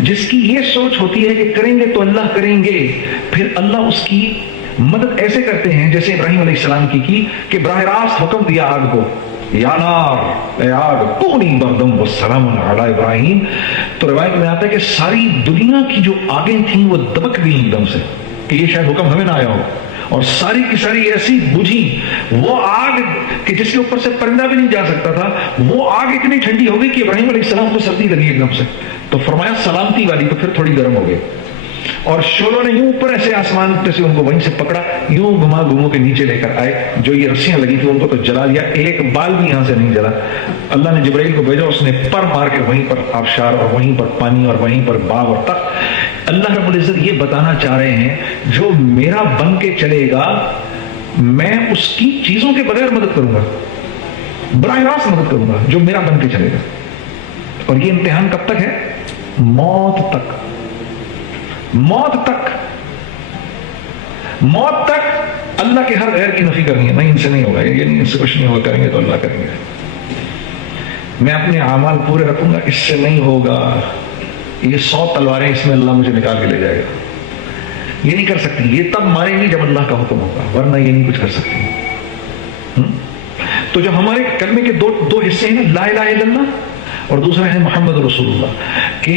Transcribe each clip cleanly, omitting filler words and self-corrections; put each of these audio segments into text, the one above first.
جس کی یہ سوچ ہوتی ہے کہ کریں گے تو اللہ کریں گے، پھر اللہ اس کی مدد ایسے کرتے ہیں جیسے ابراہیم علیہ السلام کی کہ براہ راست حکم دیا آگ کو، یا نار، اے آگ کونی بردم والسلام علی ابراہیم. تو روایت میں آتا ہے کہ ساری دنیا کی جو آگیں تھیں وہ دبک گئی ایک دم سے کہ یہ شاید حکم ہمیں نہ آیا ہو، اور ساری کی ساری ایسی بجھی. وہ آگ کہ جس کے اوپر سے پرندہ بھی نہیں جا سکتا تھا، وہ آگ اتنی ٹھنڈی ہو گئی کہ ابراہیم علیہ السلام کو سردی لگی ایک دم سے. تو فرمایا سلامتی والی، تو پھر تھوڑی گرم ہو گئی، اور شولوں نے یوں اوپر ایسے آسمان پہ سے ان کو وہیں سے پکڑا، یوں گھما گھمو کے نیچے لے کر آئے. جو یہ رسیاں لگی تھی ان کو تو جلا دیا، ایک بال بھی یہاں سے نہیں جلا. اللہ نے جبرائیل کو بھیجا، اس نے پر مار کے وہیں پر آبشار اور وہیں پر پانی اور وہیں پر باغ اور تخت. اللہ رب العزت یہ بتانا چاہ رہے ہیں جو میرا بن کے چلے گا میں اس کی چیزوں کے بغیر مدد کروں گا، براہ راست مدد کروں گا جو میرا بن کے چلے گا. اور یہ امتحان کب تک ہے؟ موت تک. موت تک، موت تک اللہ کے ہر غیر کی نفی کرنی ہے. نہیں ان سے نہیں ہوگا، یہ نہیں، ان سے کچھ نہیں ہوگا، کریں گے تو اللہ کریں گے. میں اپنے اعمال پورے رکھوں گا، اس سے نہیں ہوگا. یہ 100 تلواریں اس میں اللہ مجھے نکال کے لے جائے گا. یہ نہیں کر سکتی، یہ تب ماریں گی جب اللہ کا حکم ہوگا، ورنہ یہ نہیں کچھ کر سکتی. تو جو ہمارے کلمے کے دو حصے ہیں، لا الہ الا اللہ اور دوسرا ہے محمد رسول اللہ، کہ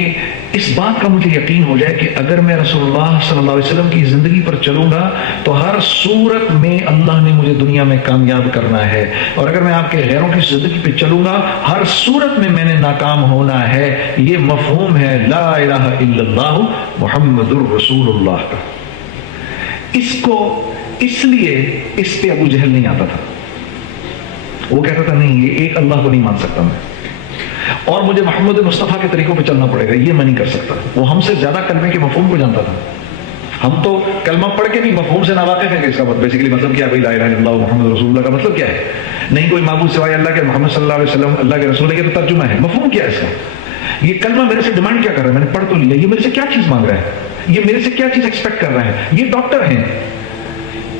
اس بات کا مجھے یقین ہو جائے کہ اگر میں رسول اللہ صلی اللہ علیہ وسلم کی زندگی پر چلوں گا تو ہر صورت میں اللہ نے مجھے دنیا میں کامیاب کرنا ہے، اور اگر میں آپ کے غیروں کی زندگی پہ چلوں گا ہر صورت میں میں نے ناکام ہونا ہے. یہ مفہوم ہے لا الہ الا اللہ محمد الرسول اللہ کا. اس کو اس لیے اس پہ ابو جہل نہیں آتا تھا. وہ کہتا تھا نہیں، یہ ایک اللہ کو نہیں مان سکتا میں، اور مجھے محمد مصطفیٰ کے طریقوں پہ چلنا پڑے گا، یہ میں نہیں کر سکتا. وہ ہم سے زیادہ کلمے کے مفہوم کو جانتا تھا. ہم تو کلمہ پڑھ کے بھی مفہوم سے ناواقف ہیں کہ اس کا بیسیکلی مطلب کیا ہے. بھائی لا الہ الا اللہ محمد رسول اللہ کا مطلب کیا ہے؟ نہیں کوئی معبود سوائے اللہ کے، محمد صلی اللہ علیہ وسلم اللہ کے رسول ہے، یہ تو ترجمہ ہے. مفہوم کیا ہے اس کا؟ یہ کلمہ میرے سے ڈیمانڈ کیا کر رہا ہے؟ میں نے پڑھ تو لیا، یہ میرے سے کیا چیز مانگ رہا ہے؟ یہ میرے سے کیا چیز ایکسپیکٹ کر رہا ہے؟ یہ ڈاکٹر ہیں،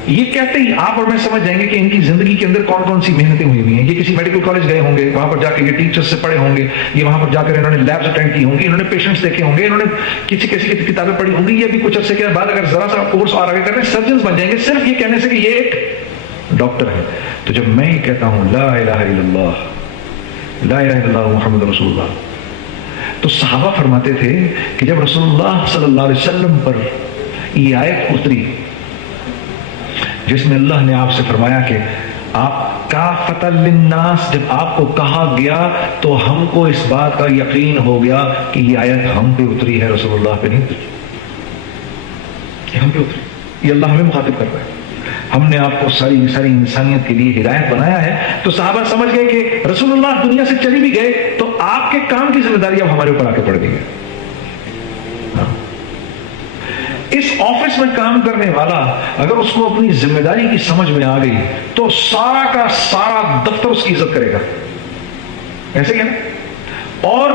یہ کہتے ہی آپ اور میں سمجھ جائیں گے کہ ان کی زندگی کے اندر کون کون سی محنتیں ہوئی ہوئی ہیں. یہ کسی میڈیکل کالج گئے ہوں گے، وہاں پر جا کے یہ ٹیچرز سے پڑھے ہوں گے، یہ وہاں پر جا کر انہوں نے لیبز اٹینڈ کی ہوں گی، انہوں نے پیشنٹس دیکھے ہوں گے، انہوں نے کسی کتابیں پڑھی ہوں گی. یہ بھی کچھ عرصے کے بعد اگر ذرا سا کورس اور آگے کر رہے ہیں سرجنز بن جائیں گے صرف یہ کہنے سے کہ یہ ایک ڈاکٹر ہے. تو جب میں یہ کہتا ہوں لا الہ الا اللہ، لا الہ الا اللہ محمد رسول اللہ، تو صحابہ فرماتے تھے کہ جب رسول اللہ صلی اللہ علیہ وسلم پر یہ آیت اتری جس میں اللہ نے آپ سے فرمایا کہ آپ کافۃ للناس، جب آپ کو کہا گیا تو ہم کو اس بات کا یقین ہو گیا کہ یہ آیت ہم پہ اتری ہے، رسول اللہ پہ نہیں اتری. یہ ہم پہ اتری، یہ اللہ ہمیں مخاطب کر رہا ہے. ہم نے آپ کو ساری انسانیت کے لیے ہدایت بنایا ہے. تو صحابہ سمجھ گئے کہ رسول اللہ دنیا سے چلی بھی گئے تو آپ کے کام کی ذمہ داری اب ہمارے اوپر آ کے پڑ گئی ہے. اس آفس میں کام کرنے والا اگر اس کو اپنی ذمہ داری کی سمجھ میں آ گئی تو سارا کا سارا دفتر اس کی عزت کرے گا. ایسے ہی ہے نا؟ اور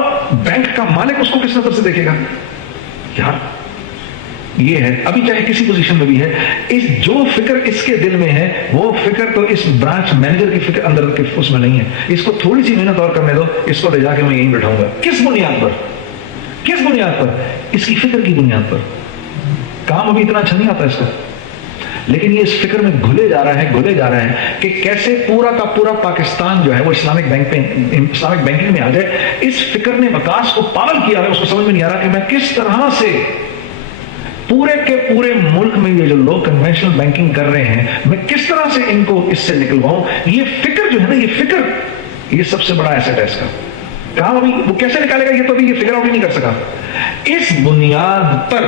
بینک کا مالک اس کو کس نظر سے دیکھے گا؟ یار یہ ہے، ابھی چاہے کسی پوزیشن میں بھی ہے، اس جو فکر اس کے دل میں ہے وہ فکر تو اس برانچ مینیجر کی فکر اندر اس میں نہیں ہے. اس کو تھوڑی سی محنت اور کرنے دو، اس کو لے جا کے میں یہیں بٹھاؤں گا. کس بنیاد پر؟ کس بنیاد پر؟ اس کی فکر کی بنیاد پر. کام ابھی اتنا اچھا نہیں آتا اس کو، لیکن یہ اس فکر میں گھلے جا رہا ہے کہ کیسے پورا کا پورا پاکستان جو ہے وہ اسلامک بینکنگ میں آ جائے. اس فکر نے وکاس کو پاگل کیا ہے. اس کو سمجھ میں نہیں آ رہا کہ میں کس طرح سے پورے کے پورے ملک میں یہ جو لوگ کنونشنل بینکنگ کر رہے ہیں میں کس طرح سے ان کو اس سے نکلواؤں. یہ فکر جو ہے نا، یہ فکر یہ سب سے بڑا ایسٹ ہے اس کا. کام ابھی وہ کیسے نکالے گا یہ تو ابھی یہ فکر آؤٹ نہیں کر سکا. اس بنیاد پر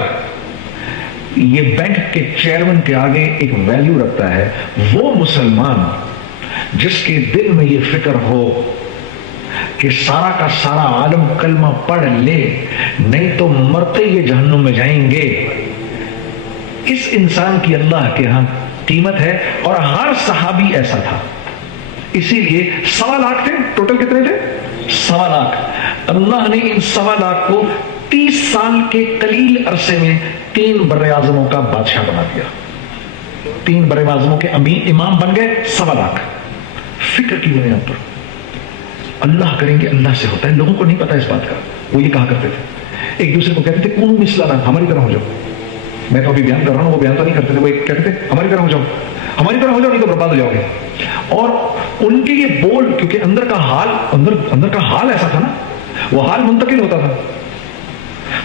یہ بینک کے چیئرمین کے آگے ایک ویلیو رکھتا ہے وہ مسلمان جس کے دل میں یہ فکر ہو کہ سارا کا سارا عالم کلمہ پڑھ لے نہیں تو مرتے یہ جہنم میں جائیں گے. اس انسان کی اللہ کے ہاں قیمت ہے، اور ہر صحابی ایسا تھا. اسی لیے 1.25 لاکھ تھے ٹوٹل. کتنے تھے؟ 1.25 لاکھ. اللہ نے ان 1.25 لاکھ کو 30 سال کے قلیل عرصے میں 3 بر اعظموں کا بادشاہ بنا دیا. 3 بر اعظموں کے امام بن گئے. 1.25 لاکھ فکر کی بنیاد پر. اللہ کریں گے، اللہ سے ہوتا ہے. لوگوں کو نہیں پتا اس بات کا. وہ یہ کہا کرتے تھے ایک دوسرے کو کہتے تھے کونوا مثلنا، ہماری طرح ہو جاؤ. میں تو ابھی بیان کر رہا ہوں، وہ بیان تو نہیں کرتے تھے، وہ کہتے تھے ہماری طرح ہو جاؤ، ہماری طرح ہو جاؤ، نہیں تو برباد ہو جاؤ گے. اور ان کے یہ بول، کیونکہ اندر کا حال ایسا تھا نا، وہ حال منتقل ہوتا تھا،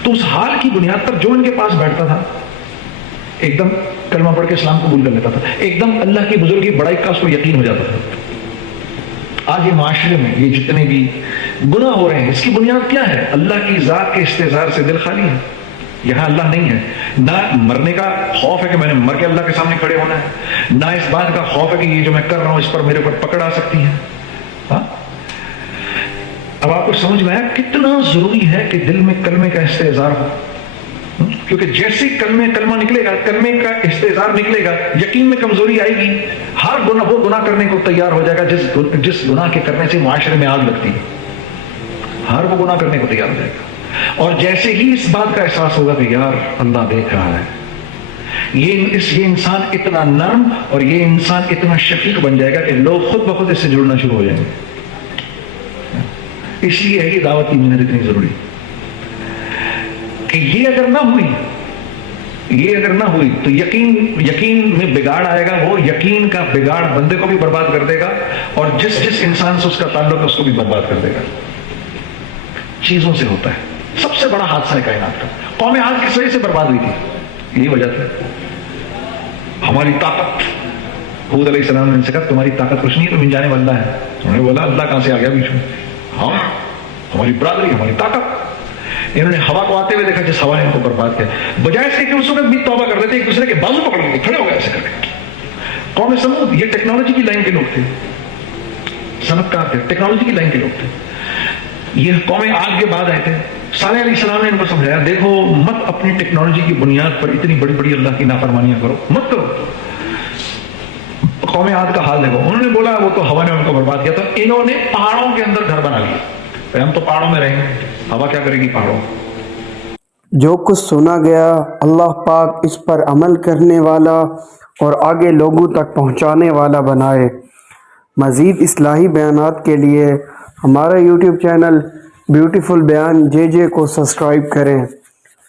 تو اس حال کی بنیاد پر جو ان کے پاس بیٹھتا تھا ایک دم کلمہ پڑھ کے اسلام قبول کر لیتا تھا، ایک دم اللہ کی بزرگی بڑائی کا اس کو یقین ہو جاتا تھا. آج یہ معاشرے میں یہ جتنے بھی گناہ ہو رہے ہیں، اس کی بنیاد کیا ہے؟ اللہ کی ذات کے استحضار سے دل خالی ہے. یہاں اللہ نہیں ہے. نہ مرنے کا خوف ہے کہ میں نے مر کے اللہ کے سامنے کھڑے ہونا ہے، نہ اس بات کا خوف ہے کہ یہ جو میں کر رہا ہوں اس پر میرے اوپر پکڑ آ سکتی ہے. ہاں، اب آپ کو سمجھ میں آیا کتنا ضروری ہے کہ دل میں کلمے کا استحضار ہو. کیونکہ جیسے کلمہ نکلے گا، کلمے کا استحضار نکلے گا، یقین میں کمزوری آئے گی، ہر گناہ وہ گناہ کرنے کو تیار ہو جائے گا جس گناہ کے کرنے سے معاشرے میں آگ لگتی ہے. ہر وہ گناہ کرنے کو تیار ہو جائے گا. اور جیسے ہی اس بات کا احساس ہوگا کہ یار اللہ دیکھ رہا ہے، یہ انسان اتنا نرم اور یہ انسان اتنا شفیق بن جائے گا کہ لوگ خود بخود اس سے جڑنا شروع ہو جائیں گے. اس لیے ہے یہ دعوت کی محنت اتنی ضروری کہ یہ اگر نہ ہوئی تو یقین میں بگاڑ آئے گا. وہ یقین کا بگاڑ بندے کو بھی برباد کر دے گا، اور جس انسان سے اس کا تعلق ہے اس کو بھی برباد کر دے گا. چیزوں سے ہوتا ہے. سب سے بڑا حادثہ ہے کائنات کا. قوم عاد کس وجہ سے برباد ہوئی تھی؟ یہی وجہ تھی ہماری طاقت. حود علیہ السلام نے ان سے کہا تمہاری طاقت کچھ نہیں ہے، تم انجانے والا ہے. انہوں نے بولا اللہ کہاں سے آ گیا بیچ میں؟ ہاں، ہماری برادری، ہماری طاقت. انہوں نے ہوا کو آتے ہوئے دیکھا جس ہوا نے ان کو برباد کیا. بجائے سے کہ اس وقت بھی توبہ کر لیتے، ایک دوسرے کے بازو پکڑ لیتے، کھڑے ہو گئے ایسے کر کے. قوم سمود یہ ٹیکنالوجی کی لائن کے لوگ تھے، صنعت کار تھے، ٹیکنالوجی کی لائن کے لوگ تھے. یہ قوم عاد کے بعد آئے تھے. صالح علیہ السلام نے ان کو سمجھایا دیکھو مت اپنی ٹیکنالوجی کی بنیاد پر اتنی بڑی بڑی اللہ کی نافرمانیاں کرو، مت کرو. قوم عاد کا حال دیکھو. انہوں نے بولا وہ تو ہوا نے ان کو برباد کیا. تو انہوں نے پہاڑوں کے اندر گھر بنا لیے. ہم تو پہاڑوں میں رہیں گے، ہوا کیا کرے گی پہاڑوں. جو کچھ سنا گیا اللہ پاک اس پر عمل کرنے والا اور آگے لوگوں تک پہنچانے والا بنائے. مزید اصلاحی بیانات کے لیے ہمارا یوٹیوب چینل بیوٹیفل بیان JJ کو سبسکرائب کریں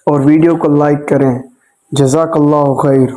اور ویڈیو کو لائک کریں. جزاک اللہ خیر.